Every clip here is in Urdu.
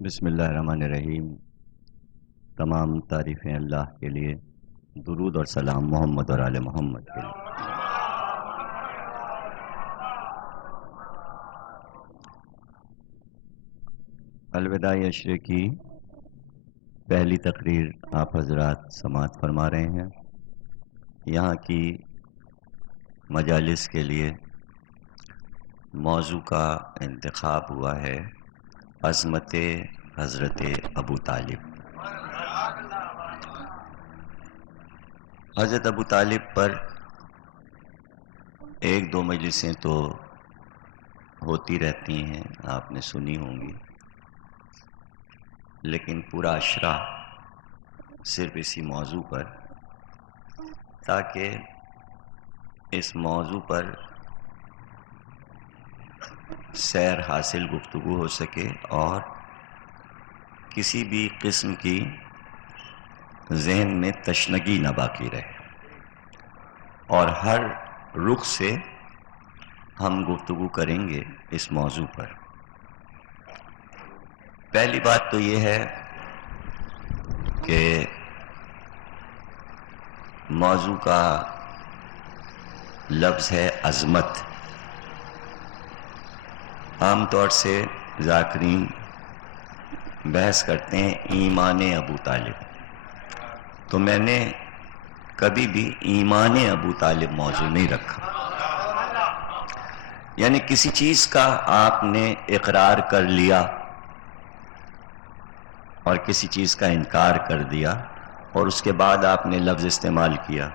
بسم اللہ الرحمن الرحیم۔ تمام تعریفیں اللہ کے لیے، درود اور سلام محمد اور آل محمد کے لیے۔ الوداع عشرے کی پہلی تقریر آپ حضرات سماعت فرما رہے ہیں۔ یہاں کی مجالس کے لیے موضوع کا انتخاب ہوا ہے عظمت حضرت ابو طالب۔ حضرت ابو طالب پر ایک دو مجلسیں تو ہوتی رہتی ہیں، آپ نے سنی ہوں گی، لیکن پورا عشرہ صرف اسی موضوع پر، تاکہ اس موضوع پر سیر حاصل گفتگو ہو سکے اور کسی بھی قسم کی ذہن میں تشنگی نہ باقی رہے، اور ہر رخ سے ہم گفتگو کریں گے اس موضوع پر۔ پہلی بات تو یہ ہے کہ موضوع کا لفظ ہے عظمت۔ عام طور سے ذاکرین بحث کرتے ہیں ایمان ابو طالب، تو میں نے کبھی بھی ایمان ابو طالب موضوع نہیں رکھا۔ یعنی کسی چیز کا آپ نے اقرار کر لیا اور کسی چیز کا انکار کر دیا، اور اس کے بعد آپ نے لفظ استعمال کیا۔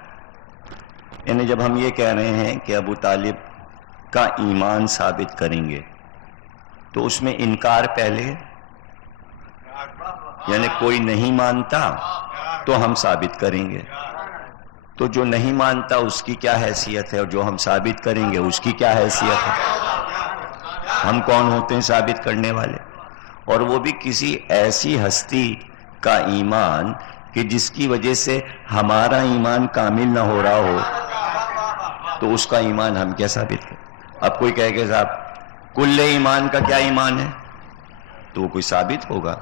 یعنی جب ہم یہ کہہ رہے ہیں کہ ابو طالب کا ایمان ثابت کریں گے، تو اس میں انکار پہلے، یعنی کوئی نہیں مانتا تو ہم ثابت کریں گے، تو جو نہیں مانتا اس کی کیا حیثیت ہے، اور جو ہم ثابت کریں گے اس کی کیا حیثیت ہے؟ ہم کون ہوتے ہیں ثابت کرنے والے؟ اور وہ بھی کسی ایسی ہستی کا ایمان کہ جس کی وجہ سے ہمارا ایمان کامل نہ ہو رہا ہو، تو اس کا ایمان ہم کیا ثابت کریں؟ اب کوئی کہے کہ صاحب کل ایمان کا کیا ایمان ہے، تو وہ کوئی ثابت ہوگا۔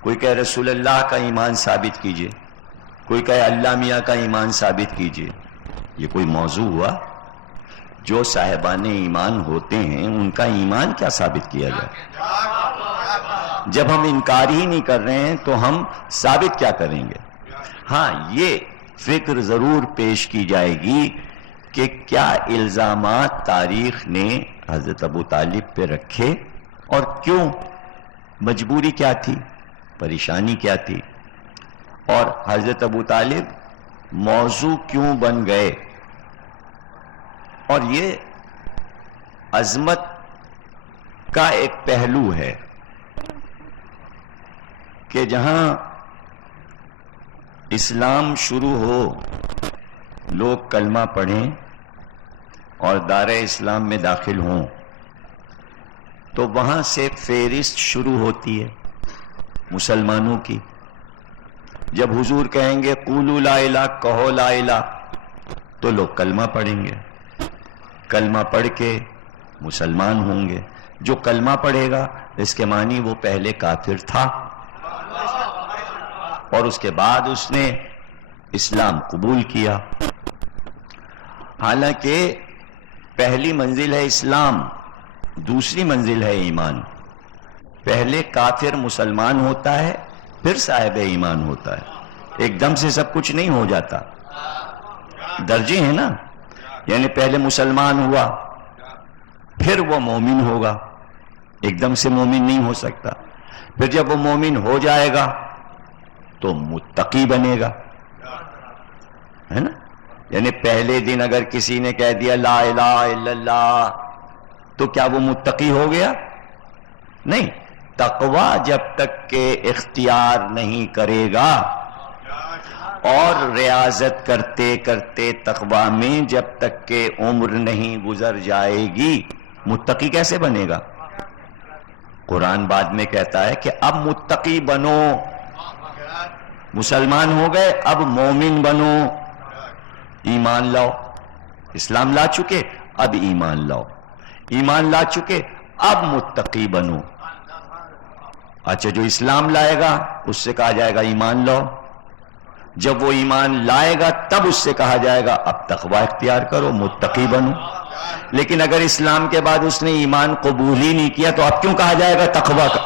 کوئی کہے رسول اللہ کا ایمان ثابت کیجئے، کوئی کہے اللہ میاں کا ایمان ثابت کیجئے، یہ کوئی موضوع ہوا؟ جو صاحبان ایمان ہوتے ہیں ان کا ایمان کیا ثابت کیا جائے؟ جب ہم انکار ہی نہیں کر رہے ہیں تو ہم ثابت کیا کریں گے؟ ہاں، یہ فکر ضرور پیش کی جائے گی کہ کیا الزامات تاریخ نے حضرت ابو طالب پہ رکھے، اور کیوں، مجبوری کیا تھی، پریشانی کیا تھی، اور حضرت ابو طالب موضوع کیوں بن گئے۔ اور یہ عظمت کا ایک پہلو ہے کہ جہاں اسلام شروع ہو، لوگ کلمہ پڑھیں اور دار اسلام میں داخل ہوں، تو وہاں سے فہرست شروع ہوتی ہے مسلمانوں کی۔ جب حضور کہیں گے قولوا لا الہ، کہو لا الہ، تو لوگ کلمہ پڑھیں گے، کلمہ پڑھ کے مسلمان ہوں گے۔ جو کلمہ پڑھے گا اس کے معنی وہ پہلے کافر تھا، اور اس کے بعد اس نے اسلام قبول کیا۔ حالانکہ پہلی منزل ہے اسلام، دوسری منزل ہے ایمان۔ پہلے کافر مسلمان ہوتا ہے، پھر صاحب ایمان ہوتا ہے۔ ایک دم سے سب کچھ نہیں ہو جاتا، درجے ہیں نا۔ یعنی پہلے مسلمان ہوا، پھر وہ مومن ہوگا، ایک دم سے مومن نہیں ہو سکتا۔ پھر جب وہ مومن ہو جائے گا تو متقی بنے گا، ہے نا۔ یعنی پہلے دن اگر کسی نے کہہ دیا لا الہ الا اللہ، تو کیا وہ متقی ہو گیا؟ نہیں۔ تقوی جب تک کہ اختیار نہیں کرے گا، اور ریاضت کرتے کرتے تقوی میں جب تک کہ عمر نہیں گزر جائے گی، متقی کیسے بنے گا؟ قرآن بعد میں کہتا ہے کہ اب متقی بنو، مسلمان ہو گئے اب مومن بنو، ایمان لاؤ۔ اسلام لا چکے اب ایمان لاؤ، ایمان لا چکے اب متقی بنو۔ اچھا جو اسلام لائے گا اس سے کہا جائے گا ایمان لاؤ. جب وہ ایمان لائے گا تب اس سے کہا جائے گا اب تقوی اختیار کرو، متقی بنو. لیکن اگر اسلام کے بعد اس نے ایمان قبول ہی نہیں کیا تو اب کیوں کہا جائے گا تقوی کا؟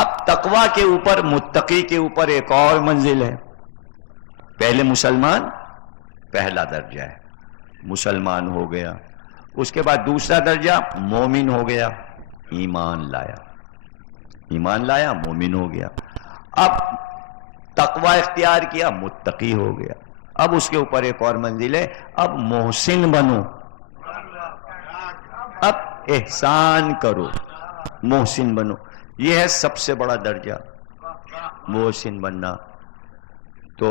اب تقوی کے اوپر، متقی کے اوپر ایک اور منزل ہے. پہلے مسلمان پہلا درجہ ہے، مسلمان ہو گیا. اس کے بعد دوسرا درجہ مومن ہو گیا، ایمان لایا، ایمان لایا مومن ہو گیا. اب تقوی اختیار کیا، متقی ہو گیا. اب اس کے اوپر ایک اور منزل ہے، اب محسن بنو، اب احسان کرو، محسن بنو. یہ ہے سب سے بڑا درجہ، محسن بننا. تو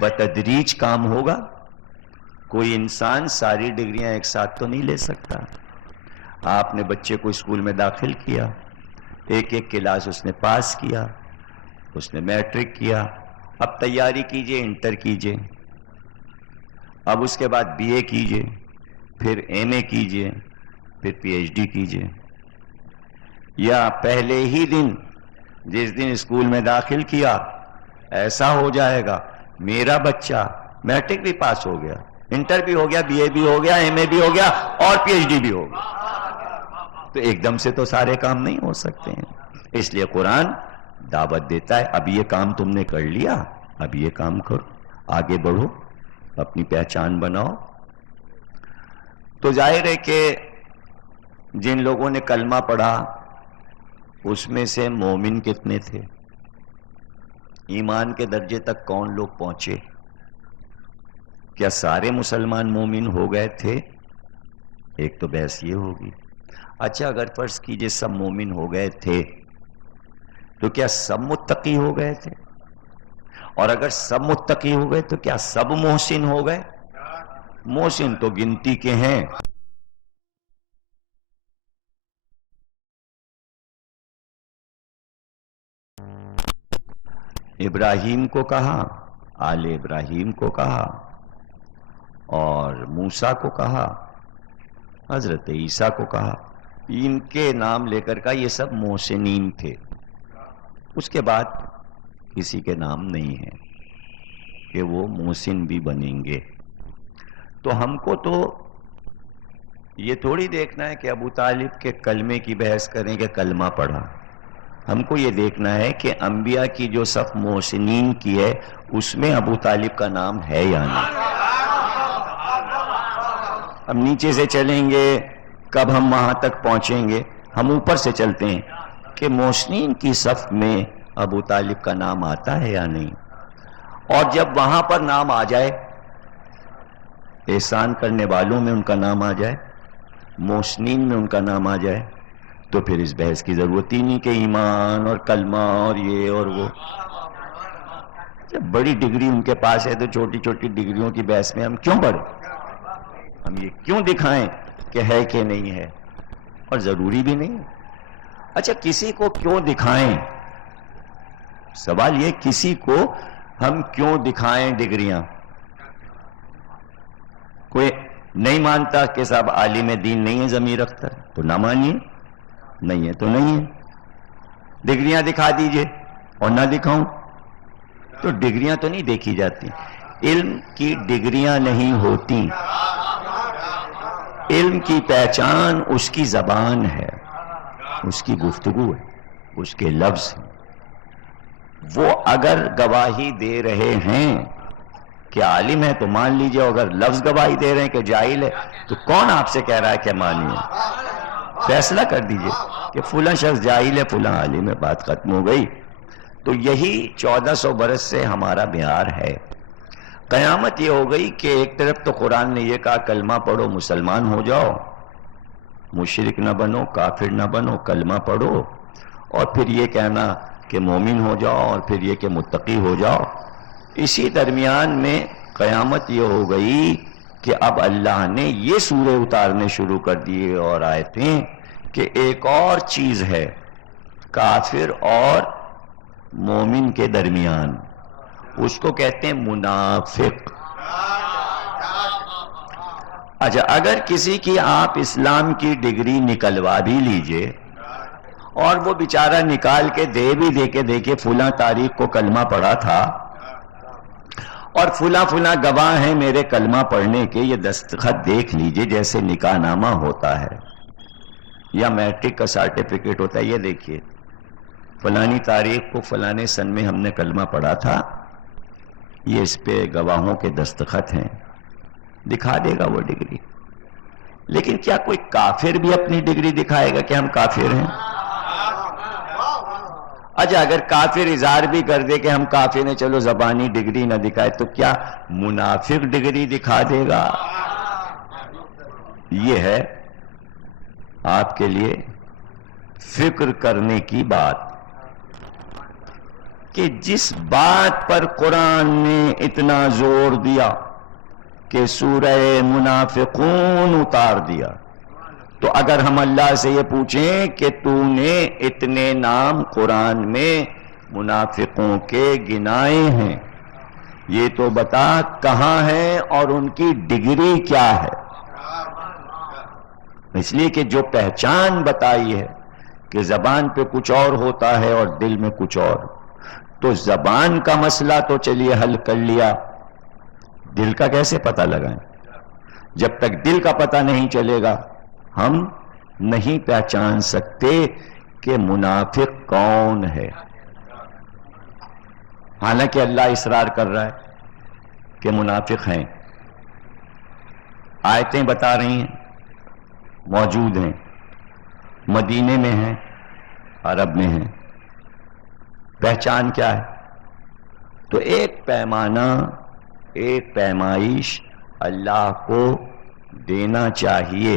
بتدریج کام ہوگا. کوئی انسان ساری ڈگریاں ایک ساتھ تو نہیں لے سکتا. آپ نے بچے کو اسکول میں داخل کیا، ایک ایک کلاس اس نے پاس کیا، اس نے میٹرک کیا. اب تیاری کیجئے، انٹر کیجئے، اب اس کے بعد بی اے کیجئے، پھر ایم اے کیجئے، پھر پی ایچ ڈی کیجئے. یا پہلے ہی دن جس دن اسکول میں داخل کیا ایسا ہو جائے گا میرا بچہ میٹرک بھی پاس ہو گیا، انٹر بھی ہو گیا، بی اے بھی ہو گیا، ایم اے بھی ہو گیا اور پی ایچ ڈی بھی ہو گیا. تو ایک دم سے تو سارے کام نہیں ہو سکتے ہیں. اس لیے قرآن دعوت دیتا ہے اب یہ کام تم نے کر لیا، اب یہ کام کرو، آگے بڑھو، اپنی پہچان بناؤ. تو ظاہر ہے کہ جن لوگوں نے کلمہ پڑھا اس میں سے مومن کتنے تھے؟ ایمان کے درجے تک کون لوگ پہنچے؟ کیا سارے مسلمان مومن ہو گئے تھے؟ ایک تو بحث یہ ہوگی. اچھا اگر فرض کیجئے سب مومن ہو گئے تھے تو کیا سب متقی ہو گئے تھے؟ اور اگر سب متقی ہو گئے تو کیا سب محسن ہو گئے؟ محسن تو گنتی کے ہیں. ابراہیم کو کہا، آل ابراہیم کو کہا، اور موسیٰ کو کہا، حضرت عیسیٰ کو کہا. ان کے نام لے کر کا یہ سب محسنین تھے. اس کے بعد کسی کے نام نہیں ہے کہ وہ محسن بھی بنیں گے. تو ہم کو تو یہ تھوڑی دیکھنا ہے کہ ابو طالب کے کلمے کی بحث کریں کہ کلمہ پڑھا. ہم کو یہ دیکھنا ہے کہ انبیاء کی جو صف محسنین کی ہے اس میں ابو طالب کا نام ہے یا نہیں. ہم نیچے سے چلیں گے، کب ہم وہاں تک پہنچیں گے؟ ہم اوپر سے چلتے ہیں کہ محسنین کی صف میں ابو طالب کا نام آتا ہے یا نہیں. اور جب وہاں پر نام آ جائے، احسان کرنے والوں میں ان کا نام آ جائے، محسنین میں ان کا نام آ جائے، تو پھر اس بحث کی ضرورت ہی نہیں کہ ایمان اور کلمہ اور یہ اور وہ. جب بڑی ڈگری ان کے پاس ہے تو چھوٹی چھوٹی ڈگریوں کی بحث میں ہم کیوں پڑھیں؟ ہم یہ کیوں دکھائیں کہ ہے کہ نہیں ہے؟ اور ضروری بھی نہیں. اچھا کسی کو کیوں دکھائیں؟ سوال یہ کسی کو ہم کیوں دکھائیں ڈگریاں؟ کوئی نہیں مانتا کہ صاحب عالم دین نہیں ہے ضمیر اختر، تو نہ مانیے، نہیں ہے تو نہیں ہے. ڈگریاں دکھا دیجئے اور نہ دکھاؤں تو ڈگریاں تو نہیں دیکھی جاتی. علم کی ڈگریاں نہیں ہوتی. علم کی پہچان اس کی زبان ہے، اس کی گفتگو ہے، اس کے لفظ ہیں. وہ اگر گواہی دے رہے ہیں کہ عالم ہے تو مان لیجئے، اگر لفظ گواہی دے رہے ہیں کہ جاہل ہے تو کون آپ سے کہہ رہا ہے کہ مانیے؟ فیصلہ کر دیجئے کہ فلاں شخص جاہل ہے، فلاں عالم ہے، بات ختم ہو گئی. تو یہی 1400 برس سے ہمارا معیار ہے. قیامت یہ ہو گئی کہ ایک طرف تو قرآن نے یہ کہا کلمہ پڑھو مسلمان ہو جاؤ، مشرک نہ بنو، کافر نہ بنو، کلمہ پڑھو، اور پھر یہ کہنا کہ مومن ہو جاؤ، اور پھر یہ کہ متقی ہو جاؤ. اسی درمیان میں قیامت یہ ہو گئی کہ اب اللہ نے یہ سورے اتارنے شروع کر دیے اور آیتیں کہ ایک اور چیز ہے کافر اور مومن کے درمیان، اس کو کہتے ہیں منافق. اچھا اگر کسی کی آپ اسلام کی ڈگری نکلوا بھی لیجئے اور وہ بیچارہ نکال کے دے بھی دے کے دیکھے فلاں تاریخ کو کلمہ پڑھا تھا اور فلاں فلاں گواہ ہیں میرے کلمہ پڑھنے کے، یہ دستخط دیکھ لیجئے جیسے نکاح نامہ ہوتا ہے یا میٹرک کا سرٹیفکیٹ ہوتا ہے، یہ دیکھیے فلانی تاریخ کو فلانے سن میں ہم نے کلمہ پڑھا تھا، یہ اس پہ گواہوں کے دستخط ہیں، دکھا دے گا وہ ڈگری۔ لیکن کیا کوئی کافر بھی اپنی ڈگری دکھائے گا کہ ہم کافر ہیں؟ اچھا اگر کافر اظہار بھی کر دے کہ ہم کافر ہیں، چلو زبانی ڈگری نہ دکھائے، تو کیا منافق ڈگری دکھا دے گا؟ یہ ہے آپ کے لیے فکر کرنے کی بات کہ جس بات پر قرآن نے اتنا زور دیا کہ سورہ منافقون اتار دیا، تو اگر ہم اللہ سے یہ پوچھیں کہ تو نے اتنے نام قرآن میں منافقوں کے گنائے ہیں، یہ تو بتا کہاں ہیں اور ان کی ڈگری کیا ہے؟ اس لیے کہ جو پہچان بتائی ہے کہ زبان پہ کچھ اور ہوتا ہے اور دل میں کچھ اور، تو زبان کا مسئلہ تو چلیے حل کر لیا، دل کا کیسے پتہ لگائیں؟ جب تک دل کا پتہ نہیں چلے گا ہم نہیں پہچان سکتے کہ منافق کون ہے۔ حالانکہ اللہ اصرار کر رہا ہے کہ منافق ہیں، آیتیں بتا رہی ہیں، موجود ہیں، مدینے میں ہیں، عرب میں ہیں۔ پہچان کیا ہے؟ تو ایک پیمانہ، ایک پیمائش اللہ کو دینا چاہیے،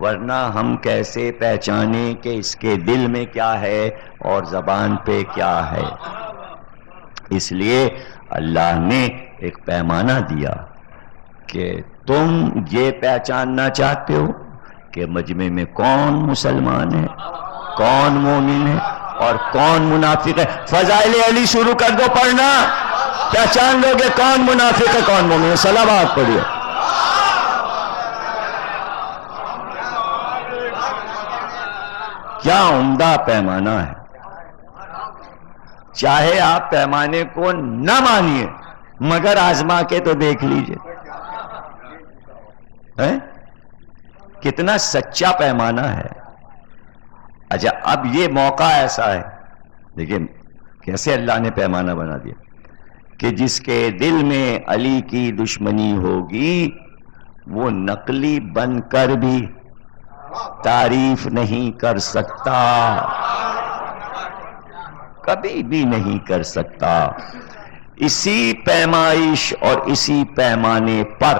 ورنہ ہم کیسے پہچانیں کہ اس کے دل میں کیا ہے اور زبان پہ کیا ہے؟ اس لیے اللہ نے ایک پیمانہ دیا کہ تم یہ پہچاننا چاہتے ہو کہ مجمع میں کون مسلمان ہے، کون مومن ہے اور کون منافق ہے، فضائل علی شروع کر دو پڑھنا، پہچان لو گے کون منافق ہے کون مومن ہے۔ صلوات پڑھیے۔ کیا عمدہ پیمانہ ہے! چاہے آپ پیمانے کو نہ مانیے مگر آزما کے تو دیکھ لیجئے کتنا سچا پیمانہ ہے۔ اچھا اب یہ موقع ایسا ہے، دیکھیں کیسے اللہ نے پیمانہ بنا دیا کہ جس کے دل میں علی کی دشمنی ہوگی وہ نقلی بن کر بھی تعریف نہیں کر سکتا، کبھی بھی نہیں کر سکتا۔ اسی پیمائش اور اسی پیمانے پر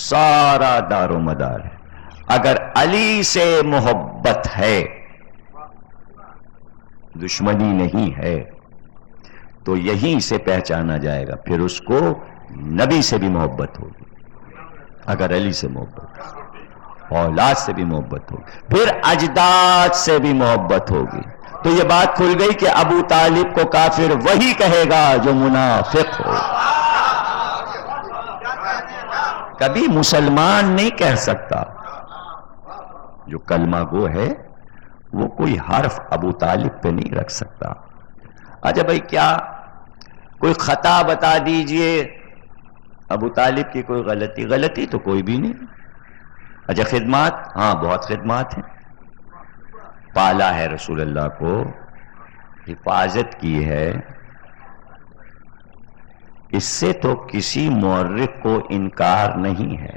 سارا دار و مدار ہے۔ اگر علی سے محبت ہے، دشمنی نہیں ہے، تو یہیں سے پہچانا جائے گا، پھر اس کو نبی سے بھی محبت ہوگی، اگر علی سے محبت ہوگی، اولاد سے بھی محبت ہوگی، پھر اجداد سے بھی محبت ہوگی۔ تو یہ بات کھل گئی کہ ابو طالب کو کافر وہی کہے گا جو منافق ہو، کبھی مسلمان نہیں کہہ سکتا۔ جو کلمہ گو ہے وہ کوئی حرف ابو طالب پہ نہیں رکھ سکتا۔ اچھا بھائی کیا کوئی خطا بتا دیجئے ابو طالب کی، کوئی غلطی؟ غلطی تو کوئی بھی نہیں۔ اچھا خدمات؟ ہاں بہت خدمات ہیں، پالا ہے رسول اللہ کو، حفاظت کی ہے، اس سے تو کسی مورخ کو انکار نہیں ہے۔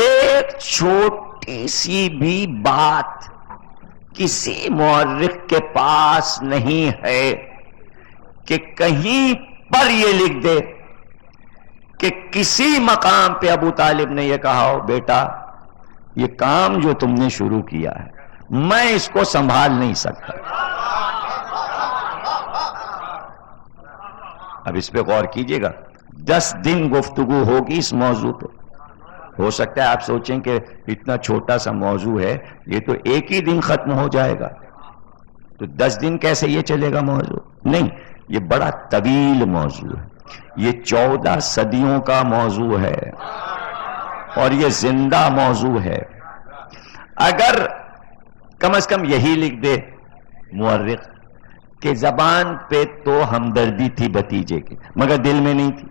ایک چھوٹی سی بھی بات کسی مورخ کے پاس نہیں ہے کہ کہیں پر یہ لکھ دے کہ کسی مقام پہ ابو طالب نے یہ کہا ہو بیٹا یہ کام جو تم نے شروع کیا ہے میں اس کو سنبھال نہیں سکتا۔ اب اس پہ غور کیجئے گا، 10 دن گفتگو ہوگی اس موضوع پہ۔ ہو سکتا ہے آپ سوچیں کہ اتنا چھوٹا سا موضوع ہے یہ تو ایک ہی دن ختم ہو جائے گا، تو 10 دن کیسے یہ چلے گا موضوع؟ نہیں، یہ بڑا طویل موضوع ہے، یہ 14 صدیوں کا موضوع ہے اور یہ زندہ موضوع ہے۔ اگر کم از کم یہی لکھ دے مورخ کہ زبان پہ تو ہمدردی تھی بھتیجے کی مگر دل میں نہیں تھی.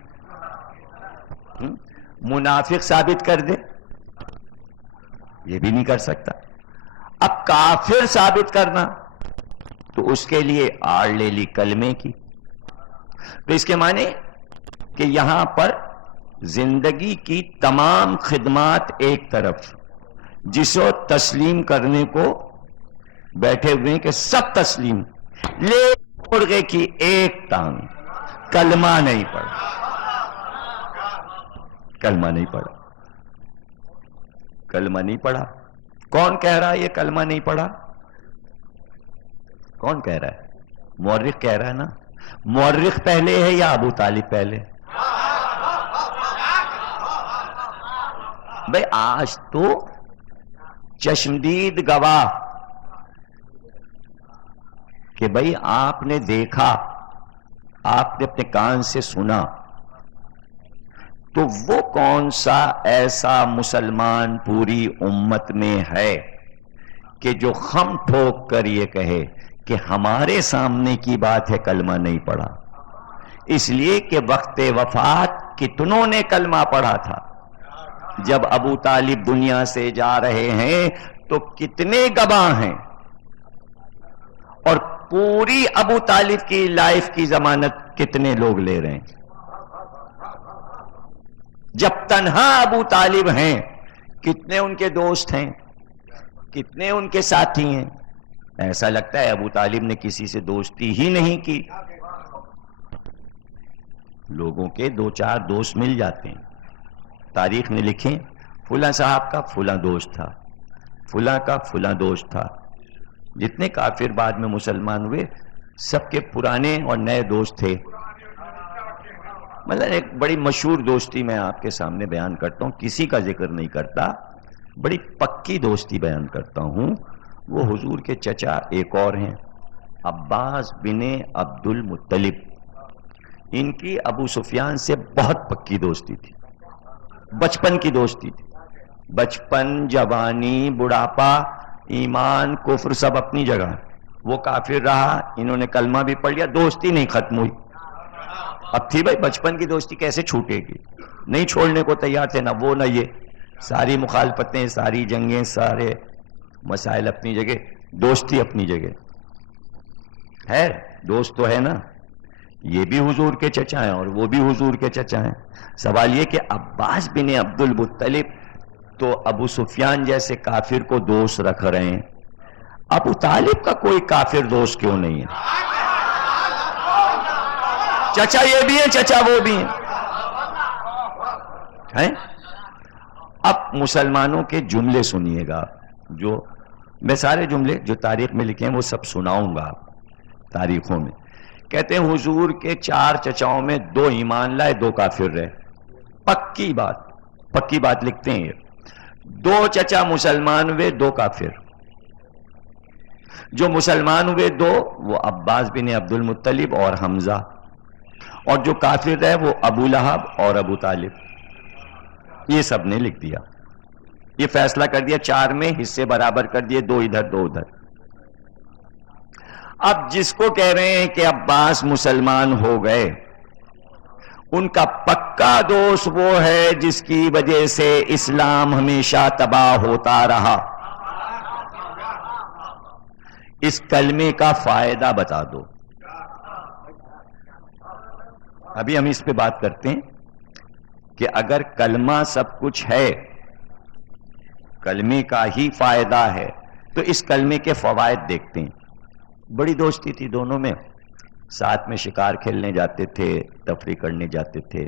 منافق ثابت کر دے، یہ بھی نہیں کر سکتا. اب کافر ثابت کرنا تو اس کے لیے آڑ لے لی کلمے کی. تو اس کے معنی کہ یہاں پر زندگی کی تمام خدمات ایک طرف، جسو تسلیم کرنے کو بیٹھے ہوئے کہ سب تسلیم، لے مرغے کی ایک ٹانگ. کلمہ نہیں پڑھا، کلمہ نہیں پڑھا، کلمہ نہیں پڑھا. کون کہہ رہا ہے یہ کلمہ نہیں پڑھا؟ کون کہہ رہا ہے؟ مورخ کہہ رہا ہے نا. مورخ پہلے ہے یا ابو طالب پہلے؟ بھئی آج تو چشمدید گواہ کہ بھئی آپ نے دیکھا، آپ نے اپنے کان سے سنا، تو وہ کون سا ایسا مسلمان پوری امت میں ہے کہ جو خم ٹھوک کر یہ کہے کہ ہمارے سامنے کی بات ہے کلمہ نہیں پڑھا؟ اس لیے کہ وقت وفات کتنوں نے کلمہ پڑھا تھا. جب ابو طالب دنیا سے جا رہے ہیں تو کتنے گواہ ہیں، اور پوری ابو طالب کی لائف کی ضمانت کتنے لوگ لے رہے ہیں. جب تنہا ابو طالب ہیں کتنے ان کے دوست ہیں، کتنے ان کے ساتھی ہیں. ایسا لگتا ہے ابو طالب نے کسی سے دوستی ہی نہیں کی. لوگوں کے دو چار دوست مل جاتے ہیں. تاریخ میں لکھیں فلاں صاحب کا فلاں دوست تھا، فلاں کا فلاں دوست تھا. جتنے کافر بعد میں مسلمان ہوئے سب کے پرانے اور نئے دوست تھے. مطلب ایک بڑی مشہور دوستی میں آپ کے سامنے بیان کرتا ہوں، کسی کا ذکر نہیں کرتا، بڑی پکی دوستی بیان کرتا ہوں. وہ حضور کے چچا ایک اور ہیں، عباس بن عبد المطلب. ان کی ابو سفیان سے بہت پکی دوستی تھی، بچپن کی دوستی تھی. بچپن، جوانی، بڑھاپا، ایمان، کفر سب اپنی جگہ. وہ کافر رہا، انہوں نے کلمہ بھی پڑھ لیا، دوستی نہیں ختم ہوئی. اب تھی بھائی بچپن کی دوستی کیسے چھوٹے گی؟ نہیں چھوڑنے کو تیار تھے، نہ وہ نہ یہ. ساری مخالفتیں، ساری جنگیں، سارے مسائل اپنی جگہ، دوستی اپنی جگہ ہے. دوست تو ہے نا. یہ بھی حضور کے چچا ہیں اور وہ بھی حضور کے چچا ہیں. سوال یہ کہ عباس بن عبد المطلب تو ابو سفیان جیسے کافر کو دوست رکھ رہے ہیں، ابو طالب کا کوئی کافر دوست کیوں نہیں ہے؟ چچا یہ بھی ہیں، چچا وہ بھی ہیں. اب مسلمانوں کے جملے سنیے گا، جو میں سارے جملے جو تاریخ میں لکھے ہیں وہ سب سناؤں گا تاریخوں میں. کہتے ہیں حضور کے 4 چچاؤں میں 2 ایمان لائے، 2 کافر رہے. پکی بات، پکی بات لکھتے ہیں. 2 چچا مسلمان ہوئے، 2 کافر. جو مسلمان ہوئے 2 وہ عباس بن عبد المطلب اور حمزہ، اور جو کافر رہے وہ ابو لہب اور ابو طالب. یہ سب نے لکھ دیا، یہ فیصلہ کر دیا، 4 میں حصے برابر کر دیے، 2 ادھر 2 ادھر. اب جس کو کہہ رہے ہیں کہ عباس مسلمان ہو گئے، ان کا پکا دوست وہ ہے جس کی وجہ سے اسلام ہمیشہ تباہ ہوتا رہا. اس کلمے کا فائدہ بتا دو. ابھی ہم اس پہ بات کرتے ہیں کہ اگر کلمہ سب کچھ ہے، کلمے کا ہی فائدہ ہے، تو اس کلمے کے فوائد دیکھتے ہیں. بڑی دوستی تھی دونوں میں، ساتھ میں شکار کھیلنے جاتے تھے، تفریح کرنے جاتے تھے.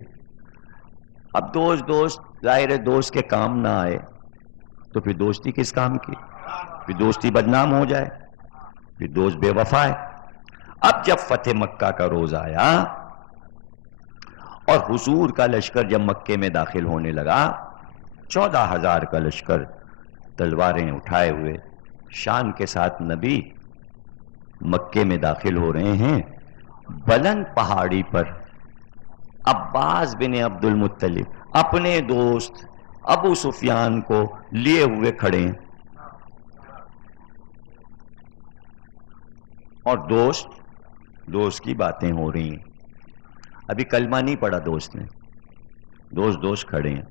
اب دوست ظاہر ہے دوست کے کام نہ آئے تو پھر دوستی کس کام کی؟ پھر دوستی بدنام ہو جائے، پھر دوست بے وفا ہے. اب جب فتح مکہ کا روز آیا اور حضور کا لشکر جب مکے میں داخل ہونے لگا، 14,000 کا لشکر تلواریں اٹھائے ہوئے شان کے ساتھ نبی مکے میں داخل ہو رہے ہیں. بلند پہاڑی پر عباس بن عبد المطلب اپنے دوست ابو سفیان کو لیے ہوئے کھڑے ہیں. اور دوست کی باتیں ہو رہی ہیں. ابھی کلمہ نہیں پڑھا دوست نے, دوست کھڑے ہیں.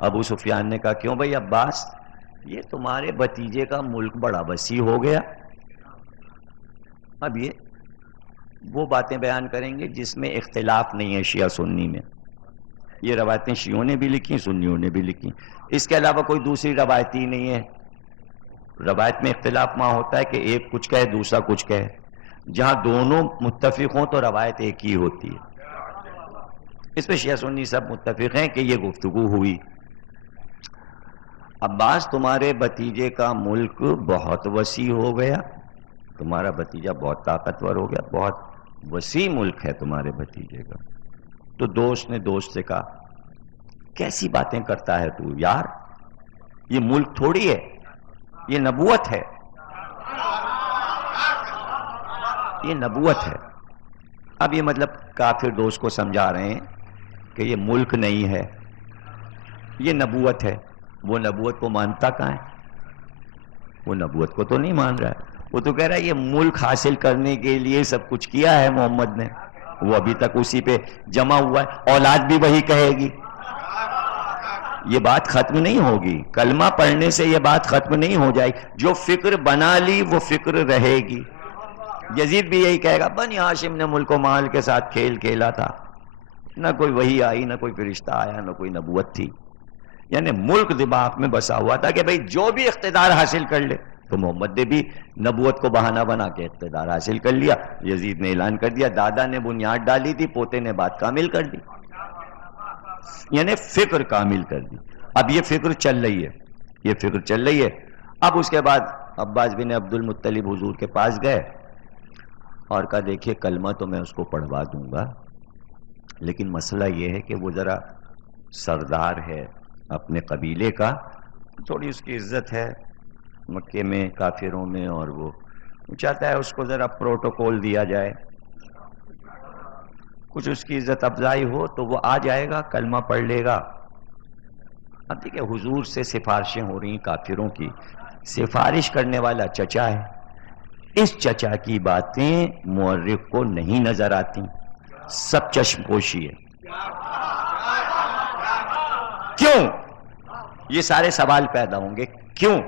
ابو سفیان نے کہا کیوں بھائی عباس, یہ تمہارے بھتیجے کا ملک بڑا وسیع ہو گیا. اب یہ وہ باتیں بیان کریں گے جس میں اختلاف نہیں ہے شیعہ سنی میں. یہ روایتیں شیعوں نے بھی لکھی, سنیوں نے بھی لکھی. اس کے علاوہ کوئی دوسری روایت ہی نہیں ہے. روایت میں اختلاف وہاں ہوتا ہے کہ ایک کچھ کہے دوسرا کچھ کہے. جہاں دونوں متفق ہوں تو روایت ایک ہی ہوتی ہے. اس پہ شیعہ سنی سب متفق ہیں کہ یہ گفتگو ہوئی. عباس تمہارے بھتیجے کا ملک بہت وسیع ہو گیا, تمہارا بھتیجا بہت طاقتور ہو گیا, بہت وسیع ملک ہے تمہارے بھتیجے کا. تو دوست نے دوست سے کہا کیسی باتیں کرتا ہے تو یار, یہ ملک تھوڑی ہے, یہ نبوت ہے, یہ نبوت ہے. اب یہ مطلب کافر دوست کو سمجھا رہے ہیں کہ یہ ملک نہیں ہے, یہ نبوت ہے. وہ نبوت کو مانتا کہاں ہے؟ وہ نبوت کو تو نہیں مان رہا ہے. وہ تو کہہ رہا ہے یہ ملک حاصل کرنے کے لیے سب کچھ کیا ہے محمد نے, وہ ابھی تک اسی پہ جمع ہوا ہے, اولاد بھی وہی کہے گی. یہ بات ختم نہیں ہوگی, کلمہ پڑھنے سے یہ بات ختم نہیں ہو جائے گی. جو فکر بنا لی وہ فکر رہے گی. یزید بھی یہی کہے گا بنی ہاشم نے ملک و مال کے ساتھ کھیل کھیلا تھا, نہ کوئی وحی آئی, نہ کوئی فرشتہ آیا, نہ کوئی نبوت تھی. یعنی ملک دماغ میں بسا ہوا تھا کہ بھئی جو بھی اقتدار حاصل کر لے. تو محمد نے بھی نبوت کو بہانہ بنا کے اقتدار حاصل کر لیا. یزید نے اعلان کر دیا, دادا نے بنیاد ڈالی تھی, پوتے نے بات کامل کر دی, یعنی فکر کامل کر دی. اب یہ فکر چل رہی ہے, یہ فکر چل رہی ہے. اب اس کے بعد عباس بن عبد المطلب حضور کے پاس گئے اور کہا دیکھیے کلمہ تو میں اس کو پڑھوا دوں گا, لیکن مسئلہ یہ ہے کہ وہ ذرا سردار ہے اپنے قبیلے کا, تھوڑی اس کی عزت ہے مکے میں کافروں میں, اور وہ چاہتا ہے اس کو ذرا پروٹوکول دیا جائے, کچھ اس کی عزت افزائی ہو تو وہ آ جائے گا, کلمہ پڑھ لے گا. اب دیکھیں حضور سے سفارشیں ہو رہی کافروں کی, سفارش کرنے والا چچا ہے. اس چچا کی باتیں مورخ کو نہیں نظر آتی, سب چشم پوشی ہے. کیوں؟ یہ سارے سوال پیدا ہوں گے, کیوں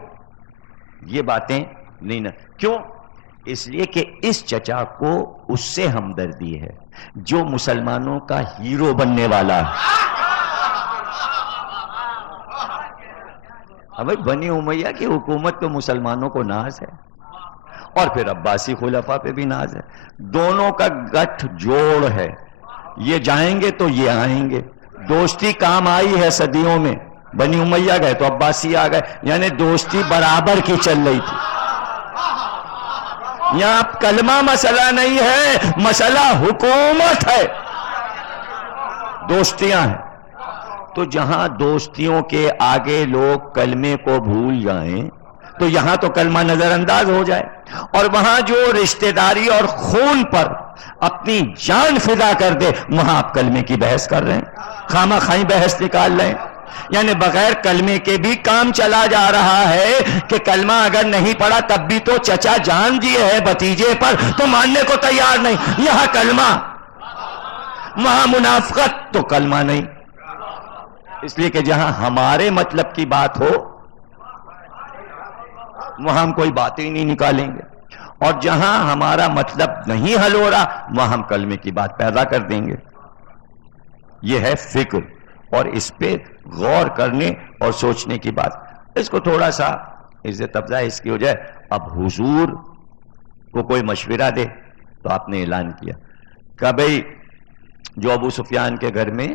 یہ باتیں نہیں کیوں؟ اس لیے کہ اس چچا کو اس سے ہمدردی ہے جو مسلمانوں کا ہیرو بننے والا ہے. اب بنی امیہ کی حکومت تو مسلمانوں کو ناز ہے, اور پھر عباسی خلفاء پہ بھی ناز ہے. دونوں کا گٹھ جوڑ ہے, یہ جائیں گے تو یہ آئیں گے. دوستی کام آئی ہے صدیوں میں, بنی امیہ گئے تو عباسی آ گئے, یعنی دوستی برابر کی چل رہی تھی. یہاں کلمہ مسئلہ نہیں ہے, مسئلہ حکومت ہے, دوستیاں ہیں. تو جہاں دوستیوں کے آگے لوگ کلمے کو بھول جائیں تو یہاں تو کلمہ نظر انداز ہو جائے, اور وہاں جو رشتہ داری اور خون پر اپنی جان فدا کر دے وہاں آپ کلمے کی بحث کر رہے ہیں, خامہ خواہی بحث نکال رہے ہیں. یعنی بغیر کلمے کے بھی کام چلا جا رہا ہے کہ کلمہ اگر نہیں پڑھا تب بھی تو چچا جان جی ہے بھتیجے پر تو ماننے کو تیار نہیں. یہاں کلمہ, وہاں منافقت, تو کلمہ نہیں. اس لیے کہ جہاں ہمارے مطلب کی بات ہو وہاں ہم کوئی باتیں ہی نہیں نکالیں گے, اور جہاں ہمارا مطلب نہیں حل ہو رہا وہاں ہم کلمے کی بات پیدا کر دیں گے. یہ ہے فکر, اور اس پہ غور کرنے اور سوچنے کی بات. اس کو تھوڑا سا عزت افزائی اس کی ہو جائے. اب حضور کو کوئی مشورہ دے تو آپ نے اعلان کیا کہ بھئی جو ابو سفیان کے گھر میں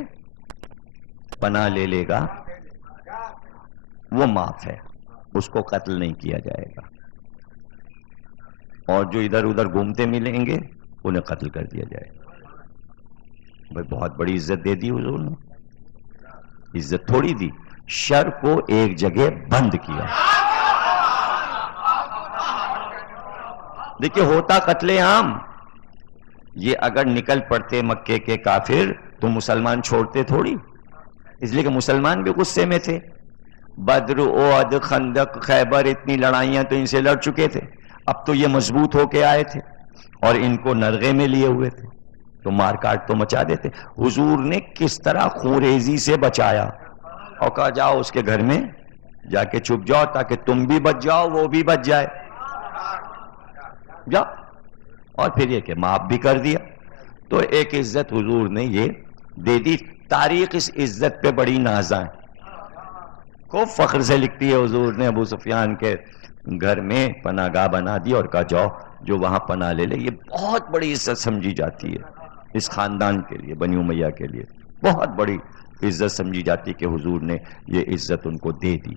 پناہ لے لے گا وہ معاف ہے, اس کو قتل نہیں کیا جائے گا, اور جو ادھر ادھر گھومتے ملیں گے انہیں قتل کر دیا جائے گا. بھئی بہت بڑی عزت دے دی حضور نے, عزت تھوڑی دی, شر کو ایک جگہ بند کیا. دیکھیں ہوتا قتل عام, یہ اگر نکل پڑتے مکے کے کافر تو مسلمان چھوڑتے تھوڑی, اس لیے کہ مسلمان بھی غصے میں تھے. بدر, احد, خندق, خیبر, اتنی لڑائیاں تو ان سے لڑ چکے تھے, اب تو یہ مضبوط ہو کے آئے تھے, اور ان کو نرغے میں لیے ہوئے تھے تو مار کاٹ تو مچا دیتے. حضور نے کس طرح خونریزی سے بچایا اور کہا جاؤ اس کے گھر میں جا کے چھپ جاؤ تاکہ تم بھی بچ جاؤ وہ بھی بچ جائے. جاؤ. اور پھر یہ کہ معاف بھی کر دیا. تو ایک عزت حضور نے یہ دے دی. تاریخ اس عزت پہ بڑی نازاں ہے. خوب فخر سے لکھتی ہے حضور نے ابو سفیان کے گھر میں پناہ گاہ بنا دی اور کہا جاؤ جو وہاں پناہ لے لے. یہ بہت بڑی عزت سمجھی جاتی ہے اس خاندان کے لیے, بنی امیہ کے لیے بہت بڑی عزت سمجھی جاتی کہ حضور نے یہ عزت ان کو دے دی.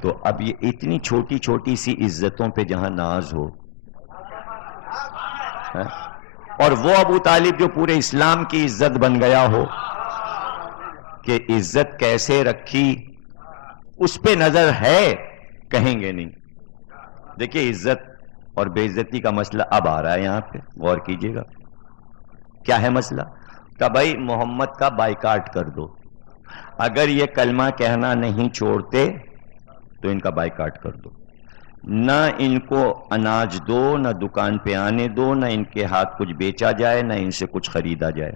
تو اب یہ اتنی چھوٹی چھوٹی سی عزتوں پہ جہاں ناز ہو, اور وہ ابو طالب جو پورے اسلام کی عزت بن گیا ہو, کہ عزت کیسے رکھی اس پہ نظر ہے, کہیں گے نہیں. دیکھیے عزت اور بے عزتی کا مسئلہ اب آ رہا ہے یہاں پہ, غور کیجئے گا. کیا ہے مسئلہ؟ کہ بھائی محمد کا بائیکاٹ کر دو. اگر یہ کلمہ کہنا نہیں چھوڑتے تو ان کا بائیکاٹ کر دو. نہ ان کو اناج دو, نہ دکان پہ آنے دو, نہ ان کے ہاتھ کچھ بیچا جائے, نہ ان سے کچھ خریدا جائے.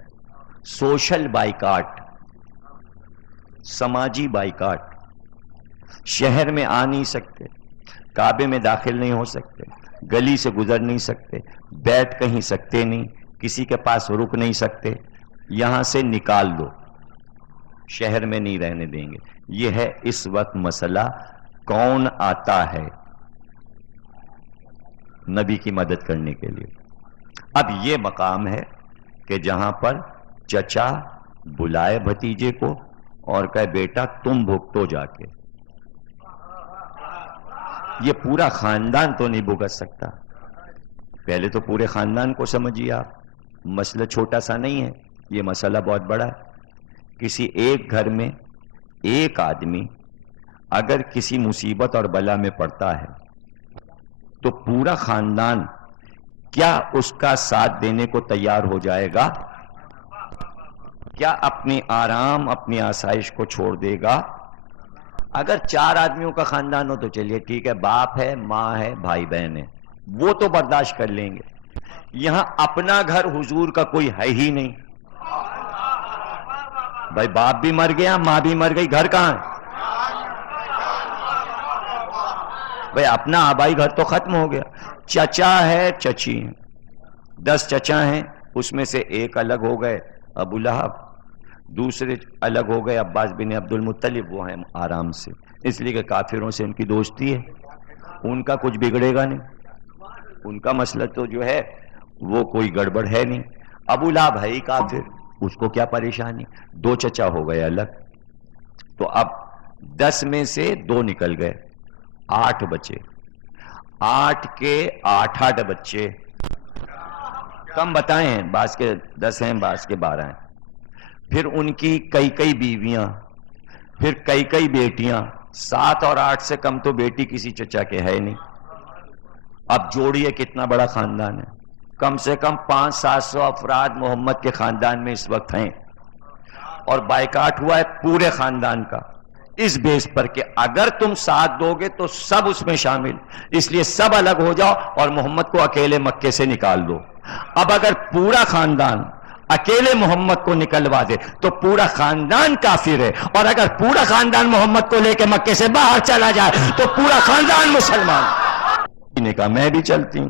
سوشل بائیکاٹ, سماجی بائیکاٹ. شہر میں آ نہیں سکتے, کعبے میں داخل نہیں ہو سکتے, گلی سے گزر نہیں سکتے, بیٹھ کہیں سکتے نہیں, کسی کے پاس رک نہیں سکتے. یہاں سے نکال دو, شہر میں نہیں رہنے دیں گے. یہ ہے اس وقت مسئلہ. کون آتا ہے نبی کی مدد کرنے کے لیے؟ اب یہ مقام ہے کہ جہاں پر چچا بلائے بھتیجے کو اور کہے بیٹا تم بھگتو جا کے. یہ پورا خاندان تو نہیں بھگت سکتا. پہلے تو پورے خاندان کو سمجھیے آپ, مسئلہ چھوٹا سا نہیں ہے, یہ مسئلہ بہت بڑا ہے. کسی ایک گھر میں ایک آدمی اگر کسی مصیبت اور بلا میں پڑتا ہے تو پورا خاندان کیا اس کا ساتھ دینے کو تیار ہو جائے گا؟ کیا اپنی آرام اپنی آسائش کو چھوڑ دے گا؟ اگر 4 آدمیوں کا خاندان ہو تو چلیے ٹھیک ہے, باپ ہے, ماں ہے, بھائی بہن ہے, وہ تو برداشت کر لیں گے. یہاں اپنا گھر حضور کا کوئی ہے ہی نہیں. بھائی باپ بھی مر گیا, ماں بھی مر گئی, گھر کہاں ہے؟ بھائی اپنا آبائی گھر تو ختم ہو گیا. چچا ہے, چچی ہیں, 10 چچا ہیں, اس میں سے ایک الگ ہو گئے ابو لہب, دوسرے الگ ہو گئے عباس بن عبد المطلب, وہ ہیں آرام سے, اس لیے کہ کافروں سے ان کی دوستی ہے, ان کا کچھ بگڑے گا نہیں, ان کا مسئلہ تو جو ہے وہ کوئی گڑبڑ ہے نہیں. ابو لہب ہے ہی کافر, اس کو کیا پریشانی. 2 چچا ہو گئے الگ. تو اب 10 میں سے 2 نکل گئے, 8 بچے. 8 کے 8 بچے, کم بتائیں ہیں, بعض کے 10 ہیں, بعض کے 12 ہیں. پھر ان کی کئی بیویاں, پھر کئی بیٹیاں. 7 اور 8 سے کم تو بیٹی کسی چچا کے ہے نہیں. اب جوڑیے کتنا بڑا خاندان ہے. کم سے کم 500-700 افراد محمد کے خاندان میں اس وقت ہیں, اور بائیکاٹ ہوا ہے پورے خاندان کا اس بیس پر کہ اگر تم ساتھ دو گے تو سب اس میں شامل, اس لیے سب الگ ہو جاؤ اور محمد کو اکیلے مکے سے نکال دو. اب اگر پورا خاندان اکیلے محمد کو نکلوا دے تو پورا خاندان کافر ہے, اور اگر پورا خاندان محمد کو لے کے مکے سے باہر چلا جائے تو پورا خاندان مسلمان. نے کہا میں بھی چلتی ہوں,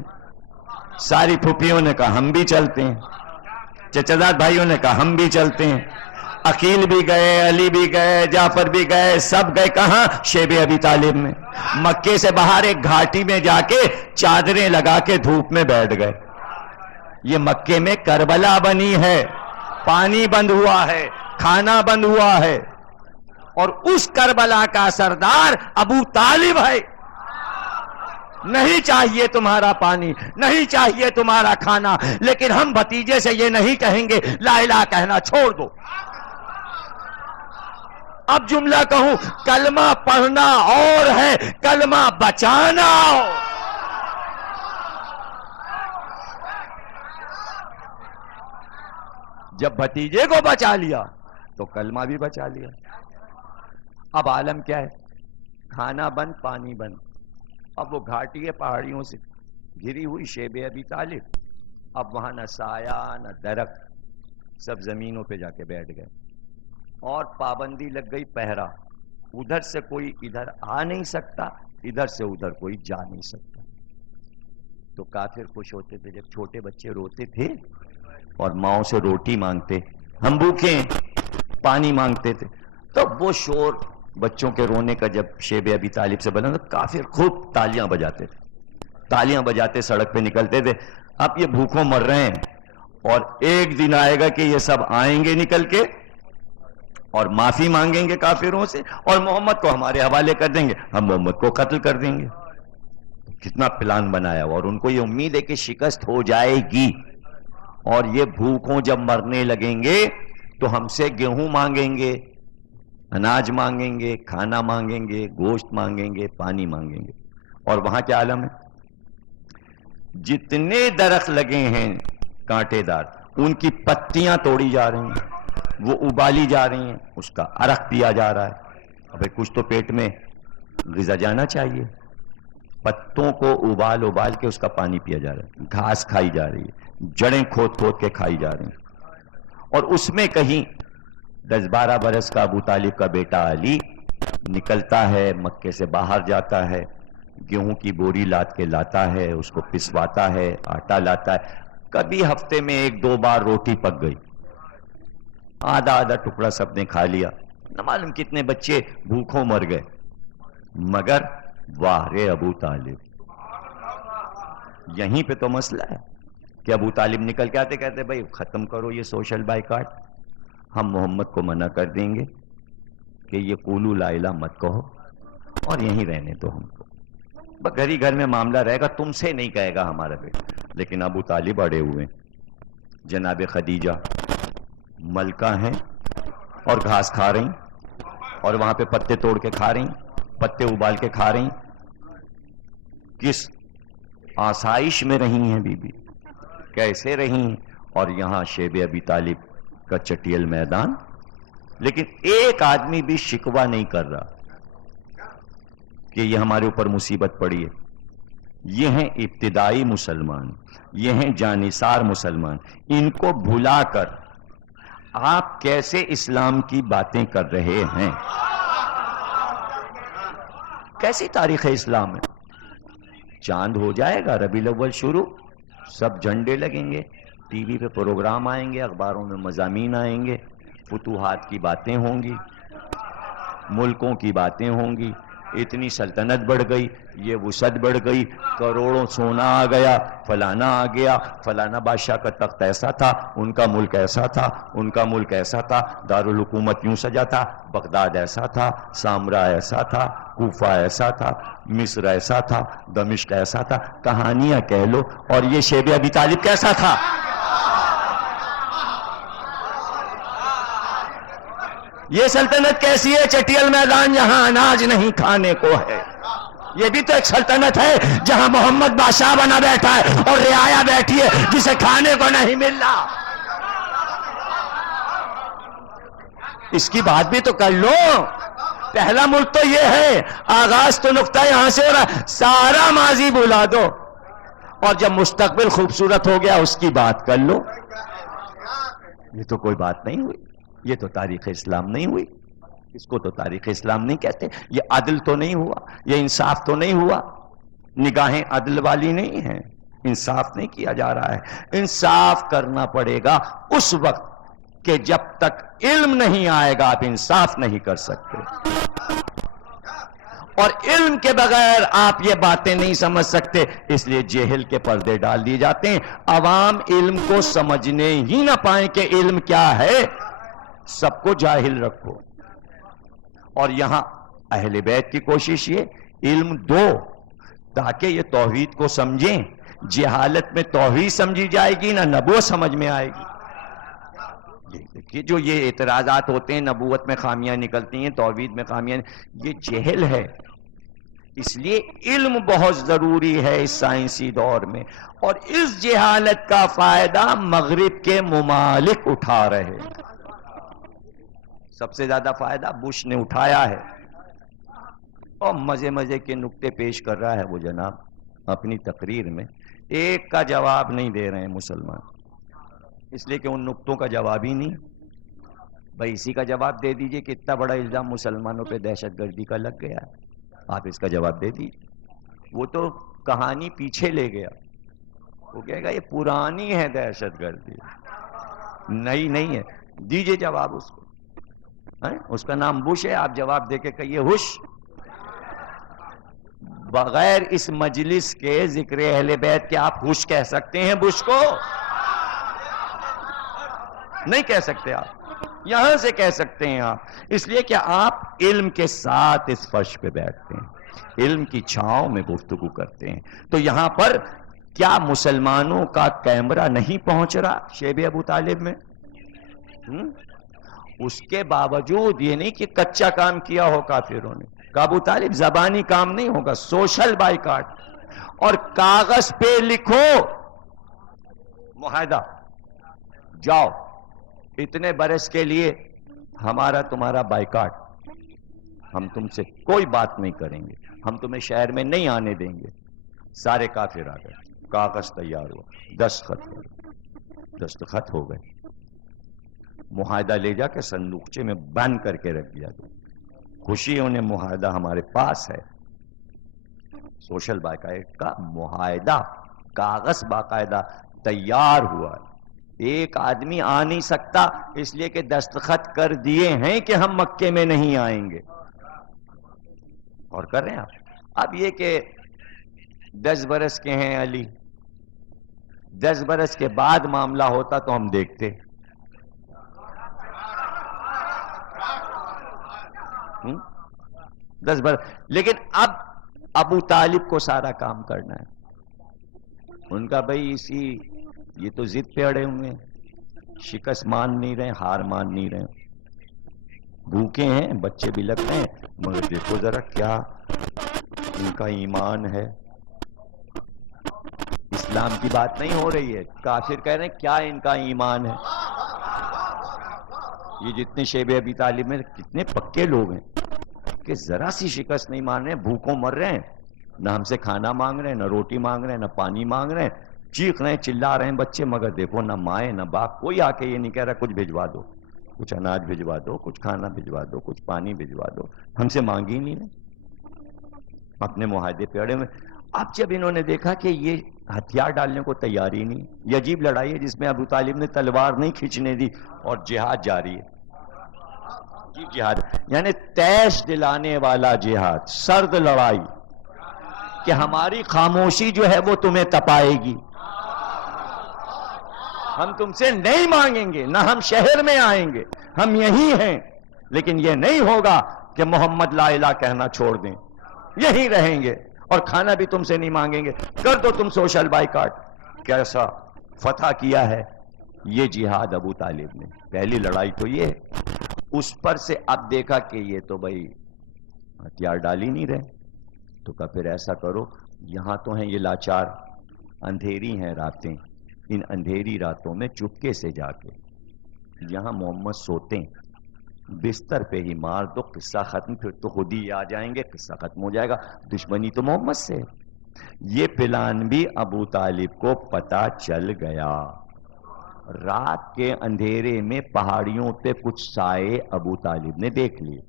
ساری پھوپھیوں نے کہا ہم بھی چلتے ہیں, چچاداد بھائیوں نے کہا ہم بھی چلتے ہیں. عقیل بھی گئے, علی بھی گئے, جعفر بھی گئے, سب گئے کہاں؟ شیب ابی طالب میں. مکے سے باہر ایک گھاٹی میں جا کے چادریں لگا کے دھوپ میں بیٹھ گئے. یہ مکے میں کربلا بنی ہے, پانی بند ہوا ہے, کھانا بند ہوا ہے, اور اس کربلا کا سردار ابو طالب ہے. نہیں چاہیے تمہارا پانی, نہیں چاہیے تمہارا کھانا, لیکن ہم بھتیجے سے یہ نہیں کہیں گے لا الہ کہنا چھوڑ دو. اب جملہ کہوں, کلمہ پڑھنا اور ہے, کلمہ بچانا اور. جب بھتیجے کو بچا لیا تو کلمہ بھی بچا لیا. اب عالم کیا ہے؟ کھانا بند, پانی بند. اب وہ گھاٹی ہے پہاڑیوں سے, گری ہوئی شیب ابی طالب. اب وہاں نہ سایہ نہ درخت, سب زمینوں پہ جا کے بیٹھ گئے, اور پابندی لگ گئی پہرا. ادھر سے کوئی ادھر آ نہیں سکتا, ادھر سے ادھر کوئی جا نہیں سکتا. تو کافر خوش ہوتے تھے جب چھوٹے بچے روتے تھے اور ماؤں سے روٹی مانگتے, ہم بھوکے ہیں, پانی مانگتے تھے. تو وہ شور بچوں کے رونے کا جب شیب ابی طالب سے بنا تو کافر خوب تالیاں بجاتے تھے, تالیاں بجاتے سڑک پہ نکلتے تھے. اب یہ بھوکوں مر رہے ہیں, اور ایک دن آئے گا کہ یہ سب آئیں گے نکل کے اور معافی مانگیں گے کافروں سے, اور محمد کو ہمارے حوالے کر دیں گے, ہم محمد کو قتل کر دیں گے. کتنا پلان بنایا ہوا, اور ان کو یہ امید ہے کہ شکست ہو جائے گی. اور یہ بھوکوں جب مرنے لگیں گے تو ہم سے گیہوں مانگیں گے, اناج مانگیں گے, کھانا مانگیں گے, گوشت مانگیں گے, پانی مانگیں گے. اور وہاں کیا عالم ہے, جتنے درخت لگے ہیں کانٹے دار, ان کی پتیاں توڑی جا رہی ہیں, وہ ابالی جا رہی ہیں, اس کا عرق پیا جا رہا ہے. ابھی کچھ تو پیٹ میں غذا جانا چاہیے. پتوں کو ابال ابال کے اس کا پانی پیا جا رہا ہے, گھاس کھائی جا رہی ہے, جڑیں کھود کھود کے کھائی جا رہی ہیں. اور اس میں کہیں 10-12 برس کا ابو طالب کا بیٹا علی نکلتا ہے, مکے سے باہر جاتا ہے, گیہوں کی بوری لاد کے لاتا ہے, اس کو پسواتا ہے, آٹا لاتا ہے. کبھی ہفتے میں 1-2 بار روٹی پک گئی, آدھا آدھا ٹکڑا سب نے کھا لیا, نہ معلوم کتنے بچے بھوکوں مر گئے. مگر واہ رے ابو طالب, یہیں پہ تو مسئلہ ہے کہ ابو طالب نکل کے آتے, کہتے بھائی ختم کرو یہ سوشل بائیکاٹ, ہم محمد کو منع کر دیں گے کہ یہ قولوا لا الہ مت کہو اور یہیں رہنے دو ہم کو, گھر ہی گھر میں معاملہ رہے گا, تم سے نہیں کہے گا ہمارا بیٹا. لیکن ابو طالب اڑے ہوئے, جناب خدیجہ ملکہ ہیں اور گھاس کھا رہی, اور وہاں پہ پتے توڑ کے کھا رہی, پتے ابال کے کھا رہی. کس آسائش میں رہی ہیں بی بی, کیسے رہی. اور یہاں شیب ابی طالب کا چٹیل میدان. لیکن ایک آدمی بھی شکوہ نہیں کر رہا کہ یہ ہمارے اوپر مصیبت پڑی ہے. یہ ہیں ابتدائی مسلمان, یہ ہیں جانثار مسلمان. ان کو بھلا کر آپ کیسے اسلام کی باتیں کر رہے ہیں؟ کیسی تاریخ اسلام ہے؟ چاند ہو جائے گا ربیع الاول شروع, سب جھنڈے لگیں گے, ٹی وی پہ پروگرام آئیں گے, اخباروں میں مضامین آئیں گے, فتوحات کی باتیں ہوں گی, ملکوں کی باتیں ہوں گی. اتنی سلطنت بڑھ گئی, یہ وسعت بڑھ گئی, کروڑوں سونا آ گیا, فلانا آ گیا, فلانا بادشاہ کا تخت ایسا تھا, ان کا ملک ایسا تھا, ان کا ملک ایسا تھا, دارالحکومت یوں سجا تھا, بغداد ایسا تھا, سامرا ایسا تھا, کوفہ ایسا تھا, مصر ایسا تھا, دمشق ایسا تھا. کہانیاں کہہ لو. اور یہ شیب ابی طالب کیسا تھا؟ یہ سلطنت کیسی ہے؟ چٹیل میدان جہاں اناج نہیں کھانے کو ہے. یہ بھی تو ایک سلطنت ہے جہاں محمد بادشاہ بنا بیٹھا ہے اور رعایا بیٹھی ہے جسے کھانے کو نہیں مل رہا. اس کی بات بھی تو کر لو. پہلا ملک تو یہ ہے, آغاز تو نقطہ یہاں سے ہو رہا ہے. سارا ماضی بھلا دو, اور جب مستقبل خوبصورت ہو گیا اس کی بات کر لو. یہ تو کوئی بات نہیں ہوئی, یہ تو تاریخ اسلام نہیں ہوئی. اس کو تو تاریخ اسلام نہیں کہتے. یہ عدل تو نہیں ہوا, یہ انصاف تو نہیں ہوا. نگاہیں عدل والی نہیں ہیں, انصاف نہیں کیا جا رہا ہے. انصاف کرنا پڑے گا اس وقت کہ جب تک علم نہیں آئے گا آپ انصاف نہیں کر سکتے, اور علم کے بغیر آپ یہ باتیں نہیں سمجھ سکتے. اس لیے جہل کے پردے ڈال دیے جاتے ہیں, عوام علم کو سمجھنے ہی نہ پائیں کہ علم کیا ہے, سب کو جاہل رکھو. اور یہاں اہل بیت کی کوشش یہ علم دو تاکہ یہ توحید کو سمجھیں. جہالت میں توحید سمجھی جائے گی نہ نبوت سمجھ میں آئے گی. دیکھیے جو یہ اعتراضات ہوتے ہیں, نبوت میں خامیاں نکلتی ہیں, توحید میں خامیاں, یہ جہل ہے. اس لیے علم بہت ضروری ہے اس سائنسی دور میں, اور اس جہالت کا فائدہ مغرب کے ممالک اٹھا رہے ہیں. سب سے زیادہ فائدہ بش نے اٹھایا ہے, اور مزے مزے کے نکتے پیش کر رہا ہے وہ جناب اپنی تقریر میں ایک کا جواب نہیں دے رہے ہیں مسلمان، اس لیے کہ ان نقطوں کا جواب ہی نہیں. بھائی اسی کا جواب دے دیجئے کہ اتنا بڑا الزام مسلمانوں پہ دہشت گردی کا لگ گیا، آپ اس کا جواب دے دیجئے. وہ تو کہانی پیچھے لے گیا، وہ کہے گا یہ پرانی ہے دہشت گردی، نئی نہیں ہے. دیجئے جواب اس کو. اس کا نام بش ہے، آپ جواب دے کے کہیے ہوش. بغیر اس مجلس کے ذکر اہل بیت کے آپ ہوش کہہ سکتے ہیں بش کو؟ نہیں کہہ سکتے. آپ یہاں سے کہہ سکتے ہیں آپ، اس لیے کہ آپ علم کے ساتھ اس فرش پہ بیٹھتے ہیں، علم کی چھاؤں میں گفتگو کرتے ہیں. تو یہاں پر کیا مسلمانوں کا کیمرہ نہیں پہنچ رہا شیب ابو طالب میں؟ اس کے باوجود یہ نہیں کہ کچا کام کیا ہو کافروں نے. ابو طالب زبانی کام نہیں ہوگا، سوشل بائیکاٹ. اور کاغذ پہ لکھو معاہدہ، جاؤ اتنے برس کے لیے ہمارا تمہارا بائیکاٹ، ہم تم سے کوئی بات نہیں کریں گے، ہم تمہیں شہر میں نہیں آنے دیں گے. سارے کافر آ گئے، کاغذ تیار ہوا، دستخط ہو گئے. معاہدہ لے جا کے صندوقچے میں بند کر کے رکھ دیا. خوشی انہیں معاہدہ ہمارے پاس ہے. سوشل بائیکاٹ کا معاہدہ، کاغذ باقاعدہ تیار ہوا. ایک آدمی آ نہیں سکتا اس لیے کہ دستخط کر دیے ہیں کہ ہم مکے میں نہیں آئیں گے. اور کر رہے ہیں آپ. اب یہ کہ 10 برس کے ہیں علی، 10 برس کے بعد معاملہ ہوتا تو ہم دیکھتے. 10 برس، لیکن اب ابو طالب کو سارا کام کرنا ہے. ان کا بھائی یہ تو ضد پہ اڑے ہوئے ہیں، شکست مان نہیں رہے، ہار مان نہیں رہے، بھوکے ہیں، بچے بھی لگ رہے ہیں. مگر دیکھو ذرا کیا ان کا ایمان ہے. اسلام کی بات نہیں ہو رہی ہے، کافر کہہ رہے ہیں کیا ان کا ایمان ہے. یہ جتنے شیب ابی طالب میں کتنے پکے لوگ ہیں کہ ذرا سی شکست نہیں مان رہے ہیں، بھوکوں مر رہے ہیں، نہ ہم سے کھانا مانگ رہے ہیں، نہ روٹی مانگ رہے ہیں، نہ پانی مانگ رہے ہیں، چیخ رہے ہیں، چلا رہے ہیں بچے. مگر دیکھو نہ مائیں نہ باپ، کوئی آ کے یہ نہیں کہہ رہا کچھ بھجوا دو، کچھ اناج بھجوا دو، کچھ کھانا بھجوا دو، کچھ پانی بھجوا دو. ہم سے مانگ ہی نہیں رہے، اپنے معاہدے پہ اڑے ہوئے. اب جب انہوں نے دیکھا کہ یہ ہتھیار ڈالنے کو تیار ہی نہیں، یہ عجیب لڑائی ہے جس میں ابو طالب نے تلوار نہیں کھینچنے دی اور جہاد جاری ہے. جہاد یعنی تیش دلانے والا جہاد، سرد لڑائی کہ ہماری خاموشی جو ہے وہ تمہیں تپائے گی. ہم تم سے نہیں مانگیں گے، نہ ہم شہر میں آئیں گے، ہم یہی ہیں. لیکن یہ نہیں ہوگا کہ محمد لا الہ کہنا چھوڑ دیں، یہی رہیں گے اور کھانا بھی تم سے نہیں مانگیں گے. کر دو تم سوشل بائیکاٹ. کیسا فتح کیا ہے یہ جہاد ابو طالب نے. پہلی لڑائی تو یہ ہے. اس پر سے اب دیکھا کہ یہ تو بھائی ہتھیار ڈال ہی نہیں رہے، تو کہا پھر ایسا کرو، یہاں تو ہیں یہ لاچار، اندھیری ہیں راتیں، ان اندھیری راتوں میں چپکے سے جا کے یہاں محمد سوتے ہیں، بستر پہ ہی مار دو، قصہ ختم. پھر تو خود ہی آ جائیں گے، قصہ ختم ہو جائے گا، دشمنی تو محمد سے. یہ پلان بھی ابو طالب کو پتا چل گیا. رات کے اندھیرے میں پہاڑیوں پہ کچھ سائے ابو طالب نے دیکھ لیے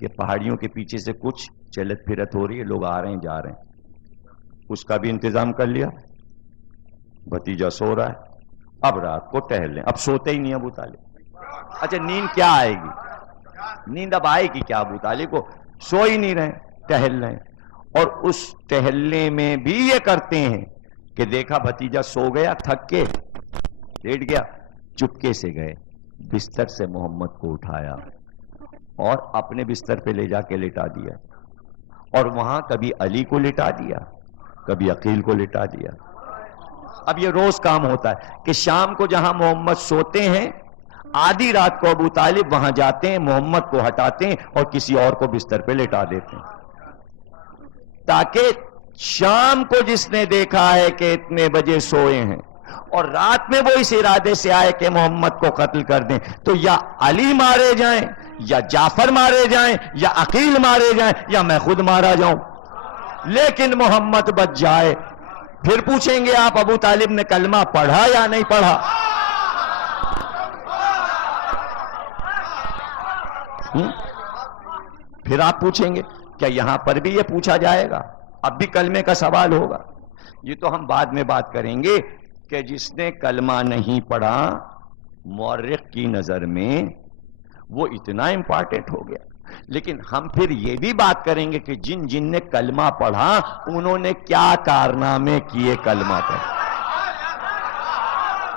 کہ پہاڑیوں کے پیچھے سے کچھ چلت پھرت ہو رہی ہے، لوگ آ رہے ہیں جا رہے ہیں. اس کا بھی انتظام کر لیا، بھتیجا سو رہا ہے، اب رات کو ٹہل لیں. اب سوتے ہی نہیں ابو طالب. اچھا نیند کیا آئے گی، نیند اب آئے گی کیا ابو طالب کو؟ سو ہی نہیں رہے، ٹہل رہے ہیں. اور اس ٹہلنے میں بھی یہ کرتے ہیں کہ دیکھا بھتیجا سو گیا، تھک کے لیٹ گیا، چپکے سے گئے، بستر سے محمد کو اٹھایا اور اپنے بستر پہ لے جا کے لٹا دیا. اور وہاں کبھی علی کو لٹا دیا، کبھی عقیل کو لٹا دیا. اب یہ روز کام ہوتا ہے کہ شام کو جہاں محمد سوتے ہیں، آدھی رات کو ابو طالب وہاں جاتے ہیں، محمد کو ہٹاتے ہیں اور کسی اور کو بستر پہ لٹا دیتے ہیں، تاکہ شام کو جس نے دیکھا ہے کہ اتنے بجے سوئے ہیں اور رات میں وہ اس ارادے سے آئے کہ محمد کو قتل کر دیں، تو یا علی مارے جائیں، یا جعفر مارے جائیں، یا عقیل مارے جائیں، یا میں خود مارا جاؤں، لیکن محمد بچ جائے. پھر پوچھیں گے آپ ابو طالب نے کلمہ پڑھا یا نہیں پڑھا؟ پھر آپ پوچھیں گے کیا یہاں پر بھی یہ پوچھا جائے گا؟ اب بھی کلمے کا سوال ہوگا؟ یہ تو ہم بعد میں بات کریں گے کہ جس نے کلمہ نہیں پڑھا مورخ کی نظر میں وہ اتنا امپارٹنٹ ہو گیا. لیکن ہم پھر یہ بھی بات کریں گے کہ جن جن نے کلمہ پڑھا انہوں نے کیا کارنامے کیے کلمہ پڑھا.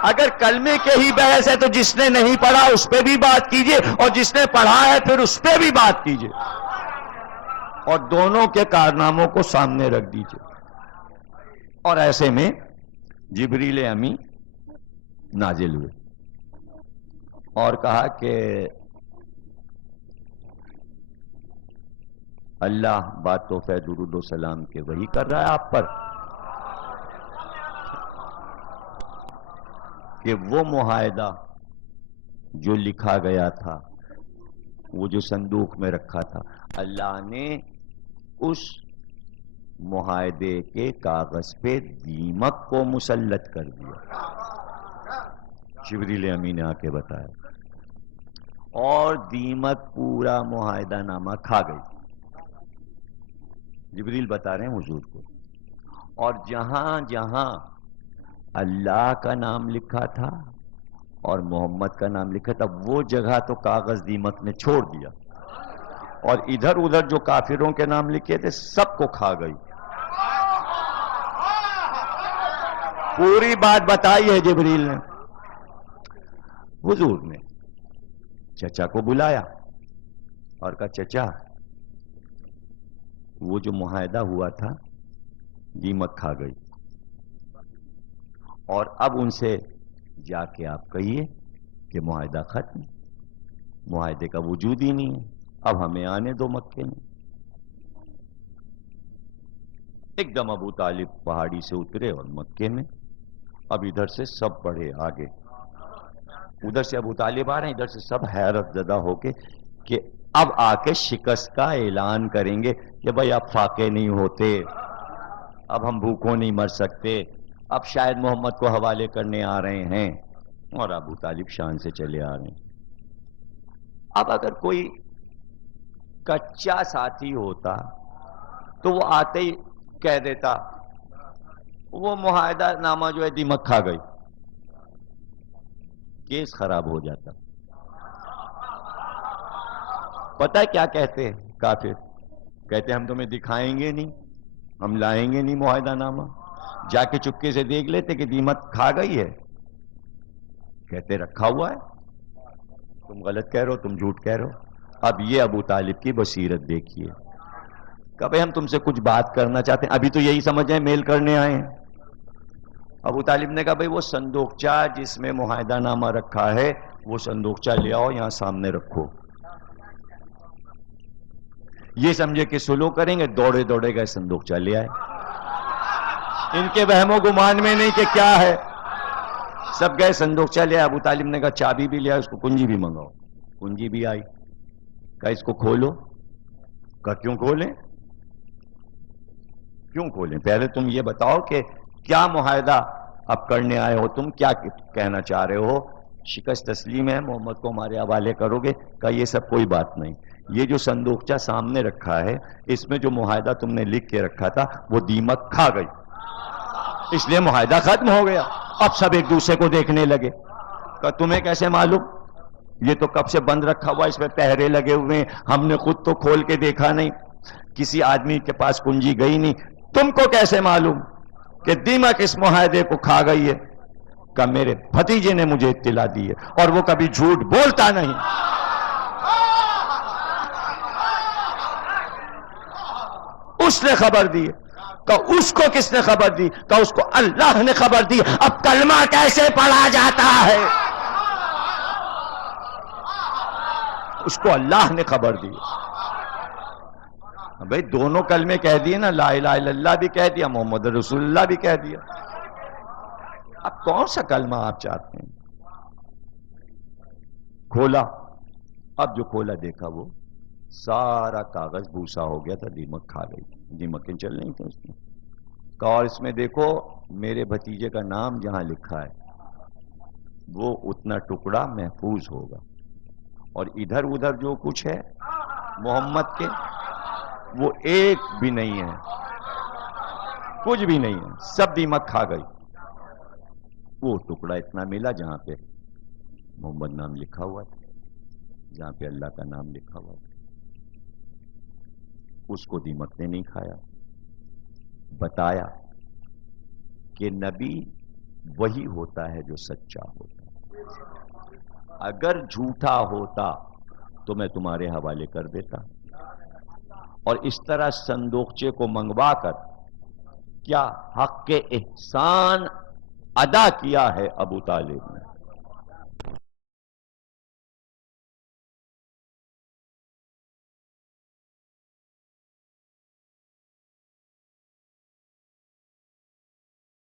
اگر کلمے کے ہی بحث ہے تو جس نے نہیں پڑھا اس پہ بھی بات کیجئے اور جس نے پڑھا ہے پھر اس پہ بھی بات کیجئے اور دونوں کے کارناموں کو سامنے رکھ دیجئے. اور ایسے میں جبریل امی نازل ہوئے اور کہا کہ اللہ بات تو درود و سلام کے وہی کر رہا ہے آپ پر کہ وہ معاہدہ جو لکھا گیا تھا وہ جو صندوق میں رکھا تھا اللہ نے اس معاہدے کے کاغذ پہ دیمک کو مسلط کر دیا. جبریل امی نے آ کے بتایا اور دیمک پورا معاہدہ نامہ کھا گئی. جبریل بتا رہے ہیں حضور کو. اور جہاں جہاں اللہ کا نام لکھا تھا اور محمد کا نام لکھا تھا وہ جگہ تو کاغذ دیمک نے چھوڑ دیا اور ادھر ادھر جو کافروں کے نام لکھے تھے سب کو کھا گئی. پوری بات بتائی ہے جبریل نے. حضور نے چچا کو بلایا اور کہا چچا وہ جو معاہدہ ہوا تھا دیمک کھا گئی اور اب ان سے جا کے آپ کہیے کہ معاہدہ ختم, معاہدے کا وجود ہی نہیں ہے, اب ہمیں آنے دو مکے میں. ایک دم ابو طالب پہاڑی سے اترے اور مکے میں. اب ادھر سے سب بڑھے آگے, ادھر سے ابو طالب آ رہے ہیں, ادھر سے سب حیرت زدہ ہو کے کہ اب آ کے شکست کا اعلان کریں گے کہ بھائی اب فاقے نہیں ہوتے, اب ہم بھوکوں نہیں مر سکتے, اب شاید محمد کو حوالے کرنے آ رہے ہیں. اور ابو طالب شان سے چلے آ رہے ہیں. اب اگر کوئی کچا ساتھی ہوتا تو وہ آتے ہی کہہ دیتا وہ معاہدہ نامہ جو ہے دیمک کھا گئی, کیس خراب ہو جاتا. پتہ ہے کیا کہتے ہیں کافر؟ کہتے ہیں ہم تمہیں دکھائیں گے نہیں, ہم لائیں گے نہیں معاہدہ نامہ, جا کے چپکے سے دیکھ لیتے کہ دیمک کھا گئی ہے. کہتے رکھا ہوا ہے, تم غلط کہہ رہے ہو, تم جھوٹ کہہ رہے ہو. اب یہ ابو طالب کی بصیرت دیکھیے کہ بھئی ہم تم سے کچھ بات کرنا چاہتے ہیں, ابھی تو یہی سمجھیں میل کرنے آئے ہیں. ابو طالب نے کہا بھئی وہ صندوقچہ جس میں معاہدہ نامہ رکھا ہے وہ صندوقچہ لے آؤ یہاں سامنے رکھو. یہ سمجھے کہ سلو کریں گے, دوڑے دوڑے گئے صندوقچہ لے آئے. ان کے وہم و گمان میں نہیں کہ کیا ہے, سب گئے صندوقچہ لے آئے. ابو طالب نے کہا چابی بھی لے آئے, اس کو کنجی بھی منگاؤ. کنجی بھی آئی. کہا اس کو کھولو. کہا کیوں کھولیں, کیوں کھولیں, پہلے تم یہ بتاؤ کہ کیا معاہدہ اب کرنے آئے ہو, تم کیا کہنا چاہ رہے ہو؟ شکست تسلیم ہے, محمد کو ہمارے حوالے کرو گے؟ کہا یہ سب کوئی بات نہیں, یہ جو صندوقچہ سامنے رکھا ہے اس میں جو معاہدہ تم نے لکھ کے رکھا تھا وہ دیمک کھا گئی, اس لیے معاہدہ ختم ہو گیا. اب سب ایک دوسرے کو دیکھنے لگے. کہا تمہیں کیسے معلوم, یہ تو کب سے بند رکھا ہوا, اس پہ پہرے لگے ہوئے ہیں, ہم نے خود تو کھول کے دیکھا نہیں, کسی آدمی کے پاس کنجی گئی نہیں, تم کو کیسے معلوم کہ دیمک اس معاہدے کو کھا گئی ہے؟ کہ میرے بھتیجے نے مجھے اطلاع دی ہے اور وہ کبھی جھوٹ بولتا نہیں. اس نے خبر دی. کہ اس کو کس نے خبر دی؟ کہ اس کو اللہ نے خبر دی. اب کلمہ کیسے پڑھا جاتا ہے اس کو اللہ نے خبر دی. بھئی دونوں کلمے کہہ دیے نا, لا الہ الا اللہ بھی کہہ دیا, محمد رسول اللہ بھی کہہ دیا. اب کون سا کلمہ آپ چاہتے ہیں؟ کھولا. اب جو کھولا دیکھا وہ سارا کاغذ بھوسا ہو گیا تھا, دیمک کھا گئی. دیمکیں چل رہی تھیں اس میں. کہا اور اس میں دیکھو میرے بھتیجے کا نام جہاں لکھا ہے وہ اتنا ٹکڑا محفوظ ہوگا، اور ادھر ادھر جو کچھ ہے محمد کے وہ ایک بھی نہیں ہے، کچھ بھی نہیں ہے، سب دیمک کھا گئی۔ وہ ٹکڑا اتنا ملا جہاں پہ محمد نام لکھا ہوا تھا، جہاں پہ اللہ کا نام لکھا ہوا تھا، اس کو دیمک نے نہیں کھایا۔ بتایا کہ نبی وہی ہوتا ہے جو سچا ہوتا ہے، اگر جھوٹا ہوتا تو میں تمہارے حوالے کر دیتا۔ اور اس طرح صندوقچے کو منگوا کر کیا حق کے احسان ادا کیا ہے ابو طالب نے۔